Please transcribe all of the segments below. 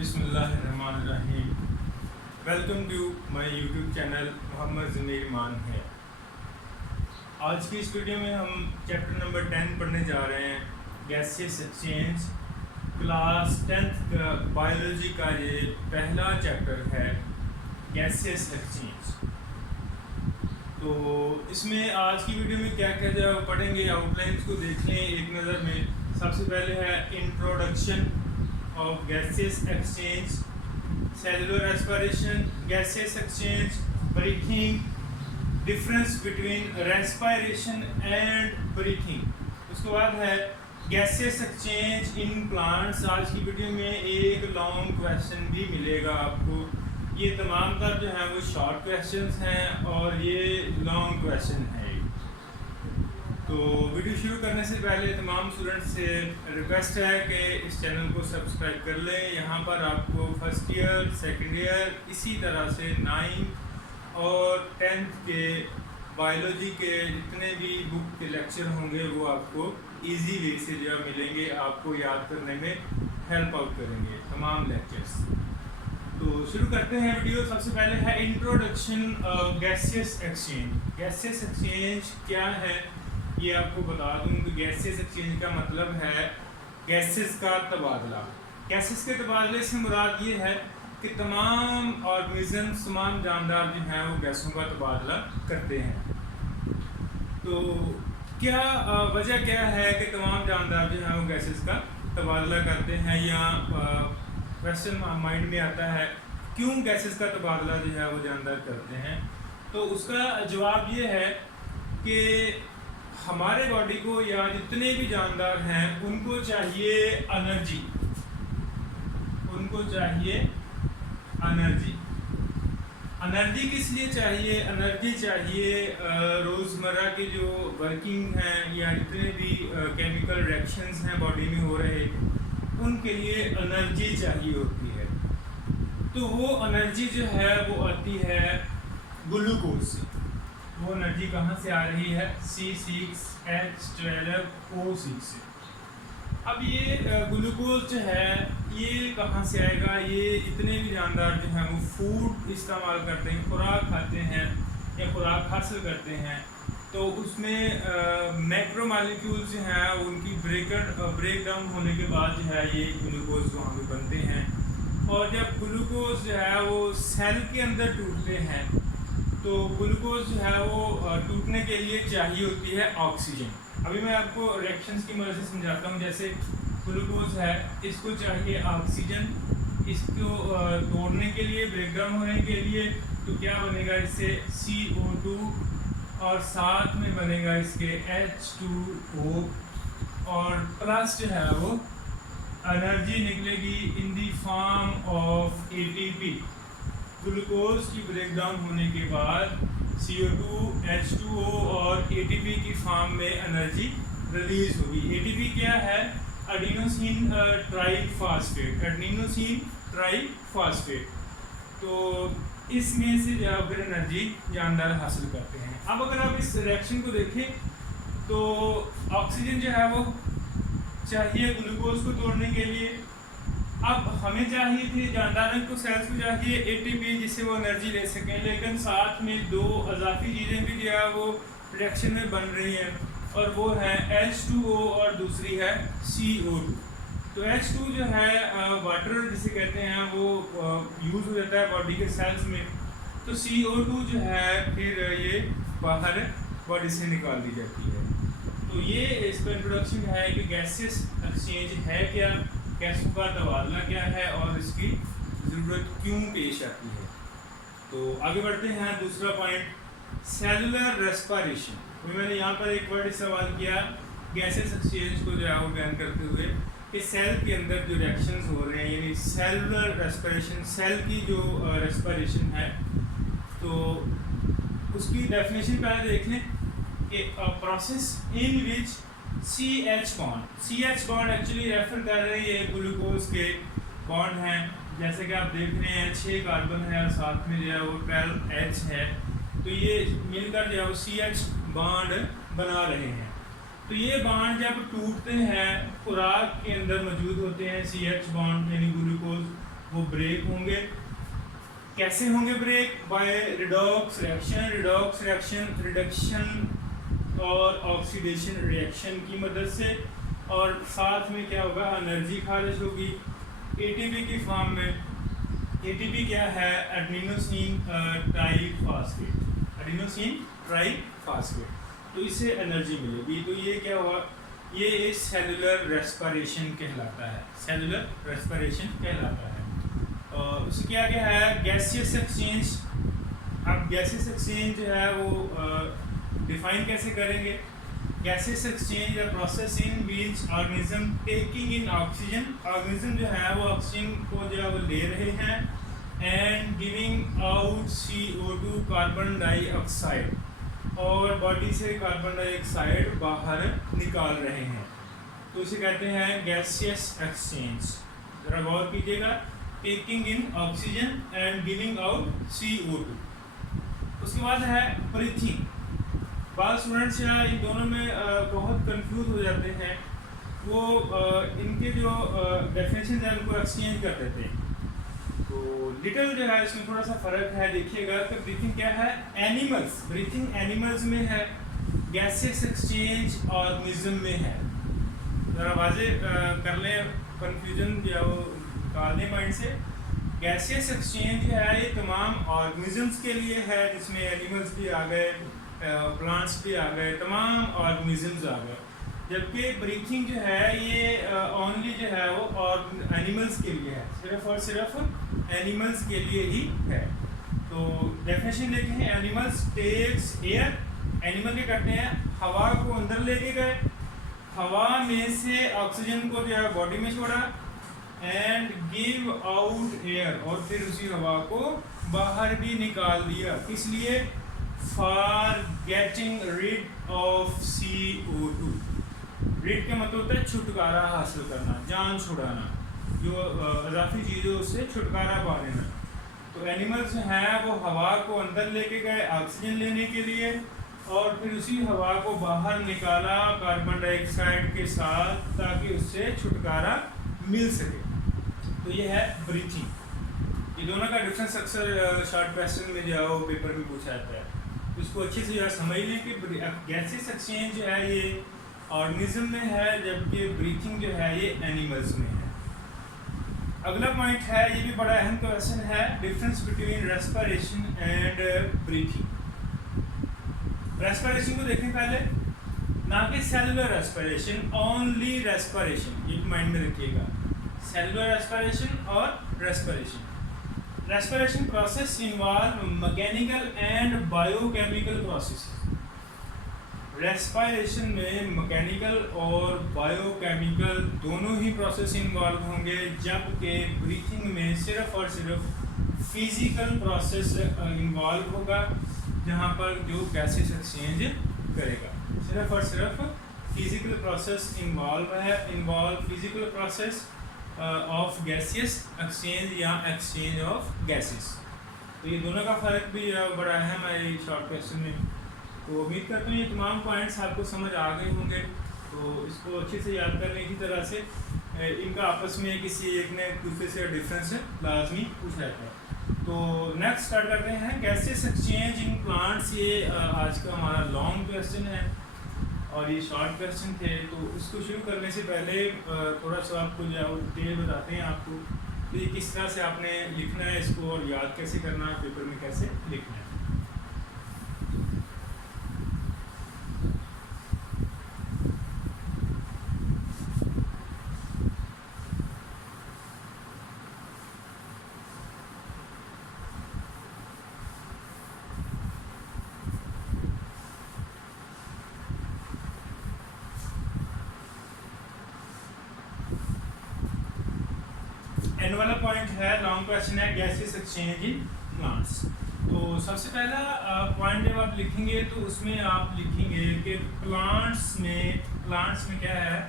बिस्मिल्लाहिर्रहमानिर्रहीम। Welcome to my YouTube channel Mohammad Zameer Maan है। आज की इस वीडियो में हम चैप्टर नंबर 10 पढ़ने जा रहे हैं, गैसियस एक्सचेंज। क्लास 10th का बायोलॉजी का ये पहला चैप्टर है, गैसियस एक्सचेंज। तो इसमें आज की वीडियो में क्या क्या जो पढ़ेंगे, आउटलाइंस को देख लें एक नज़र में। सबसे पहले है introduction of gaseous exchange, cellular respiration, gaseous exchange, breathing, difference between respiration and breathing। उसके बाद है gaseous exchange in plants। आज की वीडियो में एक लॉन्ग क्वेश्चन भी मिलेगा आपको। ये तमाम तर जो है वो शॉर्ट क्वेश्चंस हैं और ये लॉन्ग क्वेश्चन है। तो वीडियो शुरू करने से पहले तमाम स्टूडेंट्स से रिक्वेस्ट है कि इस चैनल को सब्सक्राइब कर लें। यहाँ पर आपको फर्स्ट ईयर, सेकंड ईयर, इसी तरह से 9th और 10th के बायोलॉजी के जितने भी बुक के लेक्चर होंगे वो आपको इजी वे से जो मिलेंगे, आपको याद करने में हेल्प आउट करेंगे तमाम लेक्चर्स। तो शुरू करते हैं वीडियो। सबसे पहले है introduction gaseous exchange. Gaseous exchange क्या है ये आपको बता दूं कि गैसेस एक्सचेंज का मतलब है गैसेस का तबादला। गैसेस के तबादले से मुराद ये है कि तमाम ऑर्गेनिज्म, तमाम जानदार जो हैं वो गैसों का तबादला करते हैं। तो क्या वजह क्या है कि तमाम जानदार जो हैं वो गैसेस का तबादला करते हैं, या क्वेश्चन माइंड में आता है क्यों गैसेस का तबादला जो है वो जानदार करते हैं। तो उसका जवाब ये है कि हमारे बॉडी को या जितने भी जानदार हैं उनको चाहिए एनर्जी, उनको चाहिए एनर्जी। एनर्जी किस लिए चाहिए? एनर्जी चाहिए रोज़मर्रा की जो वर्किंग हैं या जितने भी केमिकल रिएक्शंस हैं बॉडी में हो रहे, उनके लिए एनर्जी चाहिए होती है। तो वो एनर्जी जो है वो आती है ग्लूकोज से। वो एनर्जी कहाँ से आ रही है? C6H12O6 से। अब ये ग्लूकोज जो है ये कहाँ से आएगा? ये इतने भी जानदार जो हैं वो फूड इस्तेमाल करते हैं, खुराक खाते हैं या खुराक हासिल करते हैं, तो उसमें मैक्रोमॉलिक्यूल्स जो हैं उनकी ब्रेक डाउन होने के बाद जो है ये ग्लूकोज वहाँ पे बनते हैं। और जब ग्लूकोज जो है वो सेल के अंदर टूटते हैं तो ग्लूकोज जो है वो टूटने के लिए चाहिए होती है ऑक्सीजन। अभी मैं आपको रिएक्शंस की मदद से समझाता हूँ। जैसे ग्लूकोज है, इसको चाहिए ऑक्सीजन, इसको तोड़ने के लिए, ब्रेकडाउन होने के लिए, तो क्या बनेगा इससे? CO2 और साथ में बनेगा इसके H2O और प्लस जो है वो एनर्जी निकलेगी in the form of ATP। Glucose की ब्रेकडाउन होने के बाद CO2, H2O और ATP की फॉर्म में एनर्जी रिलीज होगी। ATP क्या है? Adenosine triphosphate, adenosine triphosphate. तो इसमें से जो फिर एनर्जी जानदार हासिल करते हैं। अब अगर आप इस रिएक्शन को देखें तो ऑक्सीजन जो है वो चाहिए ग्लूकोज को तोड़ने के लिए। अब हमें चाहिए थी, जानदारों को, सेल्स को चाहिए ATP जिससे वो एनर्जी ले सकें, लेकिन साथ में दो अजाफी चीज़ें भी जो है वो रिएक्शन में बन रही हैं और वो है H2O और दूसरी है CO2। तो H2 जो है वाटर जिसे कहते हैं वो यूज़ हो जाता है बॉडी के सेल्स में, तो CO2 जो है फिर ये बाहर बॉडी से निकाल दी जाती है। तो ये इसका इंट्रोडक्शन है कि गैसियस एक्सचेंज है क्या, गैसों का तबादला क्या है और इसकी ज़रूरत क्यों पेश आती है। तो आगे बढ़ते हैं। दूसरा पॉइंट, सेलुलर रेस्पिरेशन। अभी मैंने यहाँ पर एक वर्ड सवाल किया गैसेस एक्सचेंज को जो है वो बयान करते हुए कि सेल के अंदर जो रिएक्शंस हो रहे हैं, यानी सेलुलर रेस्पिरेशन, सेल की जो रेस्पिरेशन है, तो उसकी डेफिनेशन पहले देख लें कि process in which CH bond actually refer कर रहे हैं, ये ग्लूकोज के बॉन्ड हैं। जैसे कि आप देख रहे हैं 6 कार्बन है और साथ में जो है वो 12H है, तो ये मिलकर जो है वो CH बॉन्ड बना रहे हैं। तो ये बॉन्ड जब टूटते हैं खुराक के अंदर मौजूद होते हैं CH बॉन्ड यानी ग्लूकोज, वो ब्रेक होंगे। कैसे होंगे break? By redox reaction, reduction और ऑक्सीडेशन रिएक्शन की मदद से, और साथ में क्या होगा, एनर्जी खारिज होगी एटीपी की फॉर्म में। एटीपी क्या है? Adenosine triphosphate. तो इससे एनर्जी मिलेगी। तो ये क्या हुआ, ये सेलुलर रेस्पिरेशन कहलाता है, सेलुलर रेस्पिरेशन कहलाता है। और उसके आगे है गैसियस एक्सचेंज। अब गैसियस एक्सचेंज जो है वो डिफाइन कैसे करेंगे? गैसियस एक्सचेंज या process in beach organism taking in oxygen. Organism जो है वो ऑक्सीजन को जो है वो ले रहे हैं and giving out CO2 carbon dioxide, और बॉडी से कार्बन डाइऑक्साइड बाहर निकाल रहे हैं। तो इसे कहते हैं गैसियस एक्सचेंज। ज़रा गौर कीजिएगा, taking in oxygen and giving out CO2। उसके बाद है ब्रीथिंग। बाद स्टूडेंट्स या इन दोनों में बहुत कंफ्यूज हो जाते हैं। वो इनके जो डेफिनेशन है उनको एक्सचेंज कर देते हैं। तो लिटिल जो है इसमें थोड़ा सा फ़र्क है। देखिएगा कि ब्रीथिंग क्या है? एनिमल्स, ब्रीथिंग एनिमल्स में है, गैसियस एक्सचेंज ऑर्गेनिज्म में है। ज़रा वाज़ेह कर लें, कन्फ्यूजन जो वो निकाल दें माइंड से। गैसियस एक्सचेंज जो है ये तमाम ऑर्गेनिजम्स के लिए है, जिसमें एनिमल्स भी आ गए, प्लांट्स भी आ गए, तमाम ऑर्गेनिजम्स आ गए। जबकि ब्रीथिंग जो है ये ओनली जो है वो और एनिमल्स के लिए है, सिर्फ और सिर्फ एनिमल्स के लिए ही है। तो डेफिनेशन देखें, एनिमल्स टेक्स एयर। एनिमल क्या करते हैं? हवा को अंदर लेके गए, हवा में से ऑक्सीजन को जो है बॉडी में छोड़ा एंड गिव आउट एयर, और फिर उसी हवा को बाहर भी निकाल दिया। किस लिए? For getting rid of CO2। Rid का मतलब होता है छुटकारा हासिल करना, जान छुड़ाना, जो इजाफी चीज़ों उससे छुटकारा पा लेना। तो एनिमल्स हैं वो हवा को अंदर लेके गए ऑक्सीजन लेने के लिए, और फिर उसी हवा को बाहर निकाला कार्बन डाइऑक्साइड के साथ, ताकि उससे छुटकारा मिल सके। तो ये है ब्रीथिंग। ये दोनों का डिफरेंस अक्सर शॉर्ट क्वेश्चन में जो है पेपर में पूछा जाता है। तो इसको अच्छे से जो है समझ लें कि गैसियस एक्सचेंज जो है ये ऑर्गेनिज्म में है, जबकि ब्रीथिंग जो है ये एनिमल्स में है। अगला पॉइंट है, ये भी बड़ा अहम क्वेश्चन है, difference between respiration and breathing. Respiration को देखें पहले, ना कि सेलुलर रेस्पिरेशन, ओनली रेस्पिरेशन, ये माइंड में रखिएगा। सेलुलर रेस्पिरेशन और respiration. Respiration process involve mechanical and biochemical process. Respiration में मैकेनिकल और बायोकेमिकल दोनों ही प्रोसेस इन्वॉल्व होंगे, जबकि ब्रीथिंग में सिर्फ और सिर्फ फिजिकल प्रोसेस इन्वॉल्व होगा, जहाँ पर जो गैसेस एक्सचेंज करेगा। सिर्फ और सिर्फ physical process involve physical process of gaseous exchange या एक्सचेंज ऑफ गैसेस। तो ये दोनों का फ़र्क भी बड़ा अहम है शॉर्ट क्वेश्चन में। तो उम्मीद करता हूँ ये तमाम पॉइंट्स आपको समझ आ गए होंगे। तो इसको अच्छे से याद करने की तरह से इनका आपस में किसी एक ने दूसरे से डिफरेंस लाजमी पूछा जाता है। तो नेक्स्ट स्टार्ट करते हैं गैसेस एक्सचेंज इन प्लांट्स। ये आज का हमारा लॉन्ग क्वेश्चन है और ये शॉर्ट क्वेश्चन थे। तो इसको शुरू करने से पहले थोड़ा सा आपको जो डिटेल बताते हैं आपको तो ये किस तरह से आपने लिखना है इसको, और याद कैसे करना है, पेपर में कैसे लिखना है। एन वाला पॉइंट है, लॉन्ग क्वेश्चन है, गैसेस एक्सचेंज इन प्लांट्स। तो सबसे पहला पॉइंट जब आप लिखेंगे तो उसमें आप लिखेंगे कि प्लांट्स में क्या है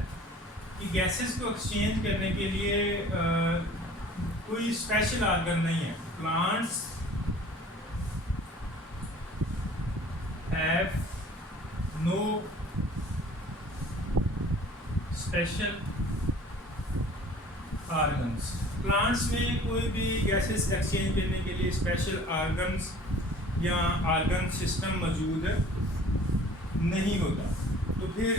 कि गैसेस को एक्सचेंज करने के लिए कोई स्पेशल ऑर्गन नहीं है। Plants have no special organs. Plants में कोई भी गैसेस एक्सचेंज करने के लिए स्पेशल ऑर्गन्स या ऑर्गन सिस्टम मौजूद नहीं होता। तो फिर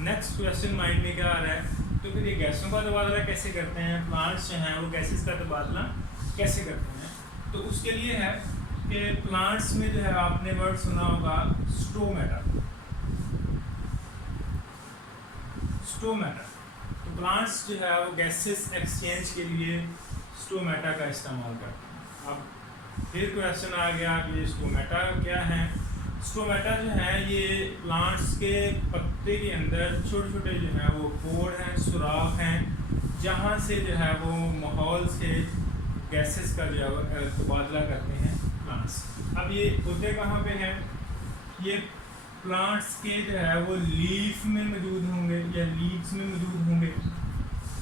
नेक्स्ट क्वेश्चन माइंड में क्या आ रहा है, तो फिर ये गैसों का तबादला कैसे करते हैं, प्लांट्स जो हैं वो गैसेस का तबादला कैसे करते हैं। तो उसके लिए है कि प्लांट्स में जो है आपने वर्ड सुना होगा स्टोमेटा। स्टोमेटा, तो प्लांट्स जो है वो गैसेस एक्सचेंज के लिए स्टोमेटा का इस्तेमाल करते हैं। अब फिर क्वेश्चन आ गया कि स्टोमेटा क्या है। स्टोमेटा जो है ये प्लांट्स के पत्ते के अंदर छोटे छोटे जो है वो पोर हैं, सुराख हैं, जहाँ से जो है वो माहौल से गैसेस का जो है तबादला करते हैं प्लांट्स। अब ये होते कहाँ पे हैं, ये प्लांट्स के जो है वो लीफ में मौजूद होंगे या लीव्स में मौजूद होंगे,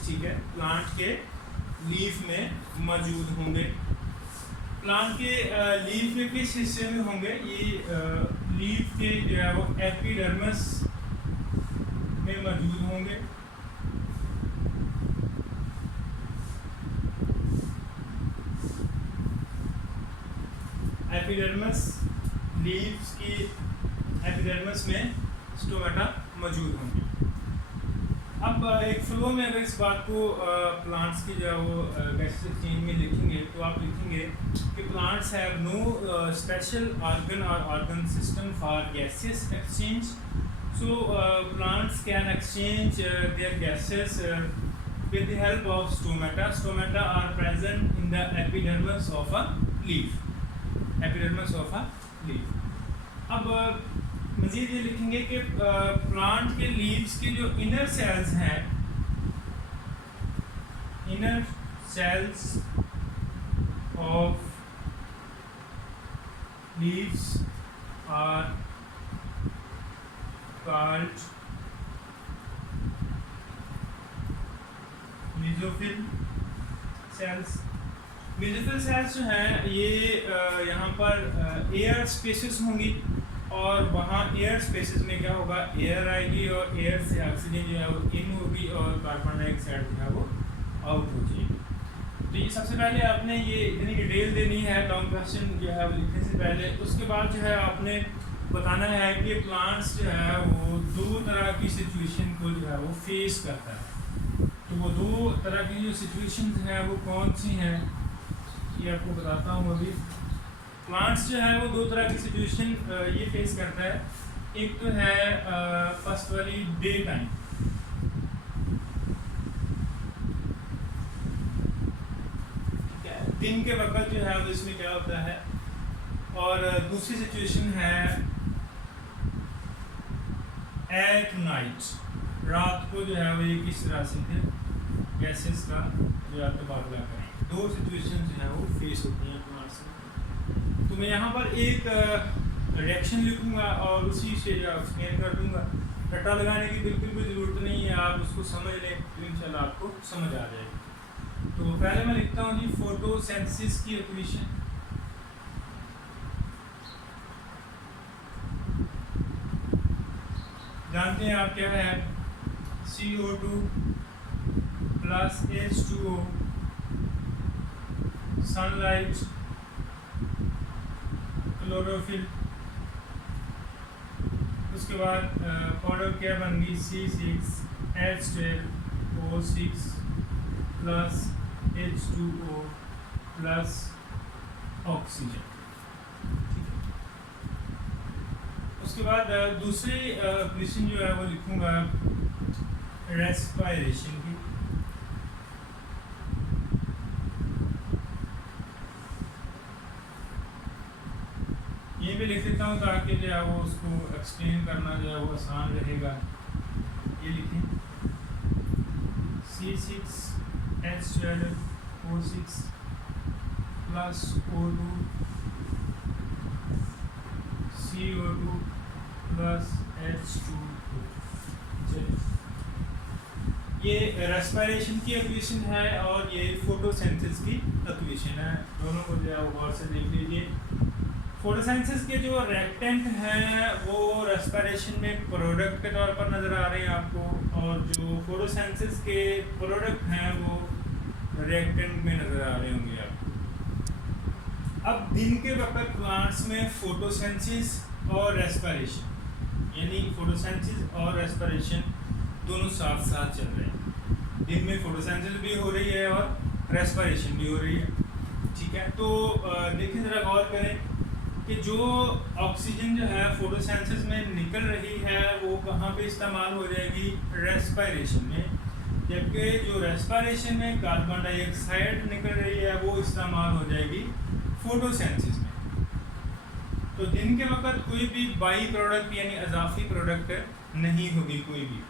ठीक है, प्लांट के लीफ में मौजूद होंगे। प्लांट के लीफ के किस हिस्से में होंगे, ये लीफ के जो है वो एपिडर्मिस में मौजूद होंगे। एपिडर्मिस, लीव्स की एपिडर्मिस में स्टोमेटा मौजूद होंगे। अब एक फ्लो में अगर इस बात को प्लांट्स की जो है वो गैसेस एक्सचेंज में लिखेंगे तो आप लिखेंगे कि plants have no special organ और organ system for gases exchange. So plants can exchange their gases with the help of stomata. Stomata are present in the epidermis of a leaf. Epidermis of a leaf. अब मज़ीद ये लिखेंगे कि plant के leaves के जो inner cells हैं, inner cells of leaves are called mesophyll cells. Mesophyll cells जो हैं ये यहाँ पर एयर स्पेसेस होंगी और वहाँ एयर स्पेसेस में क्या होगा, एयर आएगी और एयर से ऑक्सीजन जो है वो इन होगी और कार्बन डाइऑक्साइड जो है वो आउट हो जाएगी। तो ये सबसे पहले आपने ये इतनी डिटेल देनी है लॉन्ग क्वेश्चन जो है वो लिखने से पहले। उसके बाद जो है आपने बताना है कि प्लांट्स जो है वो दो तरह की सिचुएशन को जो है वो फेस करता है। तो वो दो तरह की जो सिचुएशन हैं वो कौन सी हैं ये आपको बताता हूँ अभी। प्लांट्स जो है वो दो तरह की सिचुएशन ये फेस करता है। एक तो है फर्स्ट वाली डे टाइम, ठीक है, दिन के वक्त जो है वो इसमें क्या होता है। और दूसरी सिचुएशन है एट नाइट, रात को जो है वो ये किस तरह से फिर गैसेस का जो है तबादला करें। दो सिचुएशन जो है वो फेस होती हैं प्लांट्स में। तो मैं यहाँ पर एक रिएक्शन लिखूँगा और उसी से जो एक्सप्लेन कर दूँगा। रट्टा लगाने की बिल्कुल भी ज़रूरत नहीं है, आप उसको समझ लें तो इंशाल्लाह आपको समझ आ जाएगी। तो पहले मैं लिखता हूँ जी फोटोसिंथेसिस की इक्वेशन। जानते हैं आप क्या है, CO2 plus H2O, sunlight, chlorophyll. उसके बाद प्रोडक्ट क्या बन गई, C6H12O6 plus H2O plus oxygen. उसके बाद दूसरी इक्वेशन जो है वो लिखूंगा रेस्पिरेशन की। ये भी लिख देता हूँ ताकि जो है वो उसको एक्सप्लेन करना जो है वो आसान रहेगा। ये लिखें C6H12O6 plus O2 CO2 plus H2O। चलिए, ये रेस्पिरेशन की इक्वेशन है और ये फोटोसिंथेसिस की इक्वेशन है। दोनों को जो है वो गौर से देख लीजिए। फोटोसिंथेसिस के जो रिएक्टेंट हैं वो रेस्पिरेशन में प्रोडक्ट के तौर पर नज़र आ रहे हैं आपको, और जो फोटोसिंथेसिस के प्रोडक्ट हैं वो रिएक्टेंट में नज़र आ रहे होंगे आपको। अब दिन के वक्त प्लांट्स में फोटोसिंथेसिस और रेस्पिरेशन, यानी फोटोसिंथेसिस और रेस्पिरेशन दोनों साथ साथ चल रहे हैं। दिन में फोटोसिंथेसिस भी हो रही है और रेस्पिरेशन भी हो रही है, ठीक है। तो देखिए ज़रा गौर करें कि जो ऑक्सीजन जो है फोटोसिंथेसिस में निकल रही है वो कहाँ पे इस्तेमाल हो जाएगी, रेस्पिरेशन में, जबकि जो रेस्पिरेशन में कार्बन डाइऑक्साइड निकल रही है वो इस्तेमाल हो जाएगी फोटोसिंथेसिस में। तो दिन के वक्त कोई भी बाई प्रोडक्ट यानी अजाफी प्रोडक्ट नहीं होगी कोई भी,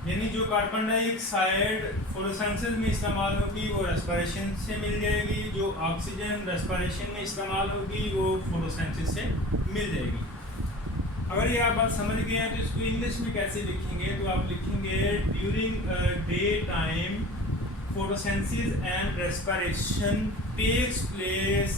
यानी जो कार्बन डाइऑक्साइड फोटोसिंथेसिस में इस्तेमाल होगी वो रेस्पिरेशन से मिल जाएगी, जो ऑक्सीजन रेस्पिरेशन में इस्तेमाल होगी वो फोटोसिंथेसिस से मिल जाएगी। अगर ये आप बात समझ गए हैं तो इसको इंग्लिश में कैसे लिखेंगे, तो आप लिखेंगे during day time photosynthesis and respiration takes place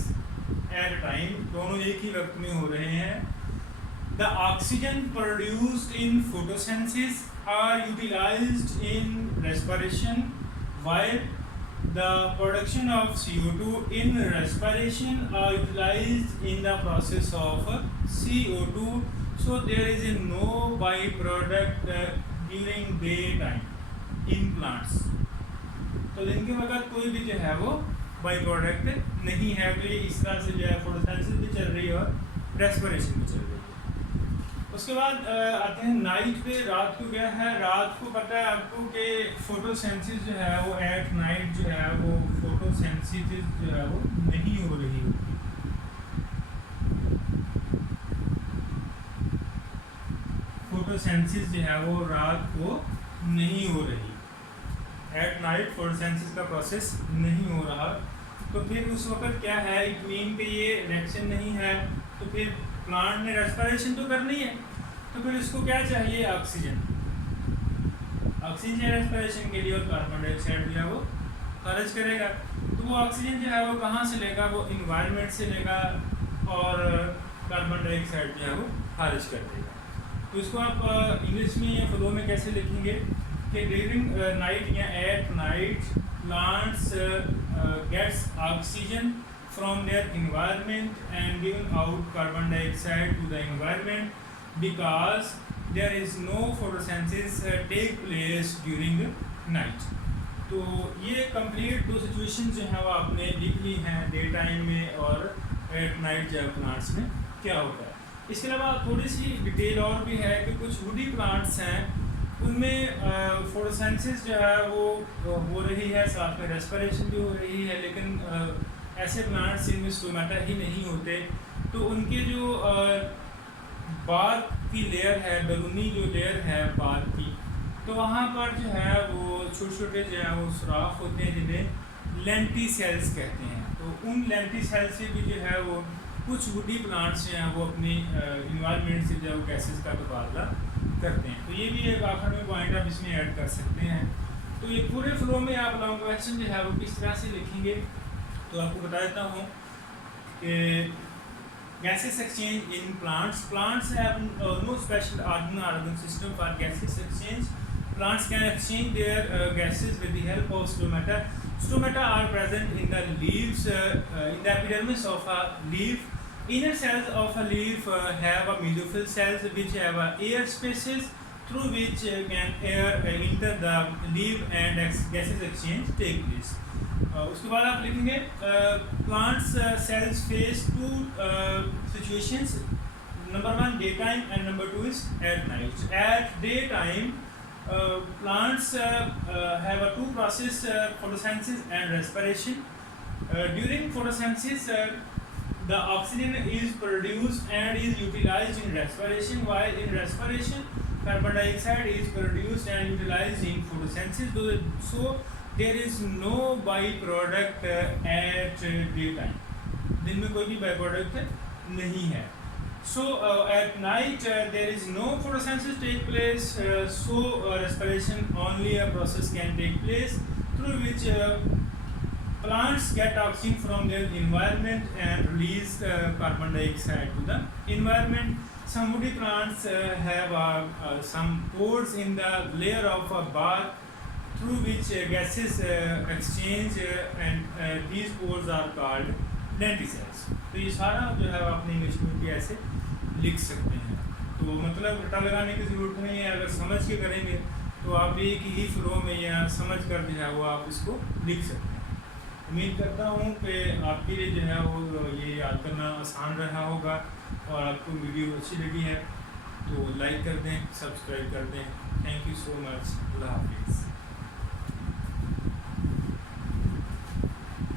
at time, दोनों एक ही वक्त में हो रहे हैं। The oxygen produced in photosynthesis are utilized in respiration, while the production of CO2 in respiration are utilized in the process of CO2. So there is a no byproduct during daytime in plants. तो दिन के वक्त कोई भी जो है वो by product नहीं है, तो ये इस तरह से जो है फोटोसिंथेसिस भी चल रही है और रेस्पिरेशन भी चल रही है। उसके बाद आते हैं नाइट पे, रात को क्या है, रात को पता है आपको कि फोटोसिंथेसिस जो है वो एट नाइट जो है वो फोटोसिंथेसिस जो है वो नहीं हो रही होती। फोटोसिंथेसिस जो है वो रात को नहीं हो रही, एट नाइट फोटोसिंथेसिस का प्रोसेस नहीं हो रहा। तो फिर उस वक्त क्या है, इट मीन कि ये रिएक्शन नहीं है, तो फिर प्लांट ने रेस्पिरेशन तो करनी है, तो फिर इसको क्या चाहिए, ऑक्सीजन। ऑक्सीजन रेस्पिरेशन के लिए और कार्बन डाइऑक्साइड जो है वो खारिज करेगा। तो वो ऑक्सीजन जो है वो कहाँ से लेगा, वो इन्वायरमेंट से लेगा और कार्बन डाइऑक्साइड जो है वो खारिज कर देगा। तो इसको आप इंग्लिश में या फ्लो में कैसे लिखेंगे कि ड्यूरिंग नाइट या at night plants gets oxygen from their environment and giving out carbon dioxide to the environment because there is no photosynthesis take place during the night. तो ये कंप्लीट दो सिचुएशन जो है वो आपने लिख ली हैं, डे टाइम में और एट नाइट जो प्लांट्स में क्या होता है। इसके अलावा थोड़ी सी डिटेल और भी है कि कुछ वुडी प्लांट्स हैं उनमें फोटोसिंथेसिस जो है वो हो रही है, साथ में रेस्पिरेशन भी हो रही है, लेकिन ऐसे प्लांट्स जिनमें स्टोमेटा ही नहीं होते तो उनके जो बार्क की लेयर है, बैरूनी जो लेयर है बार्क की, तो वहाँ पर जो है वो छोटे छोटे जो है वो सुराख होते हैं जिन्हें लेंटिसेल्स कहते हैं। तो उन लेंटिसेल्स से भी जो है वो कुछ वुडी प्लांट्स जो हैं वो अपनी इन्वायरमेंट से जो है वो गैसेस का तबादला करते हैं। तो ये भी एक आखिर में पॉइंट आप इसमें ऐड कर सकते हैं। तो ये पूरे फ्लो में आप लॉन्ग क्वेश्चन जो है वो किस तरह से लिखेंगे, तो आपको बता देता हूँ कि gases exchange in plants have no special organ system for gases exchange. Plants can exchange their gases with the help of stomata. Stomata are present in the leaves, in the epidermis of a leaf. Inner cells of a leaf have a mesophyll cells which have air spaces through which can air enter the leaf and gases exchange take place. उसके बाद आप लिखेंगे plants cells face two situations, number 1 day time and number 2 is at night. At day time plants have a two process, photosynthesis and respiration. During photosynthesis the oxygen is produced and is utilized in respiration, while in respiration carbon dioxide is produced and utilized in photosynthesis. So there is no byproduct at daytime, दिन में कोई भी byproduct नहीं है। So at night there is no photosynthesis take place, so respiration only a process can take place through which plants get oxygen from their environment and release carbon dioxide to the environment. Some woody plants have some pores in the layer of a bark through which gases exchange and these pores are called lenticels। तो ये सारा जो है आप अपने English में भी ऐसे लिख सकते हैं। तो मतलब रटा लगाने की ज़रूरत नहीं है, अगर समझ के करेंगे तो आप एक ही फ्लो में या समझ कर जो है वो आप इसको लिख सकते हैं। उम्मीद करता हूँ कि आपके लिए जो है वो ये याद करना आसान रहा होगा और आपको वीडियो अच्छी लगी है तो लाइक कर दें, सब्सक्राइब कर दें। Thank you so much. अल्लाह हाफिज़।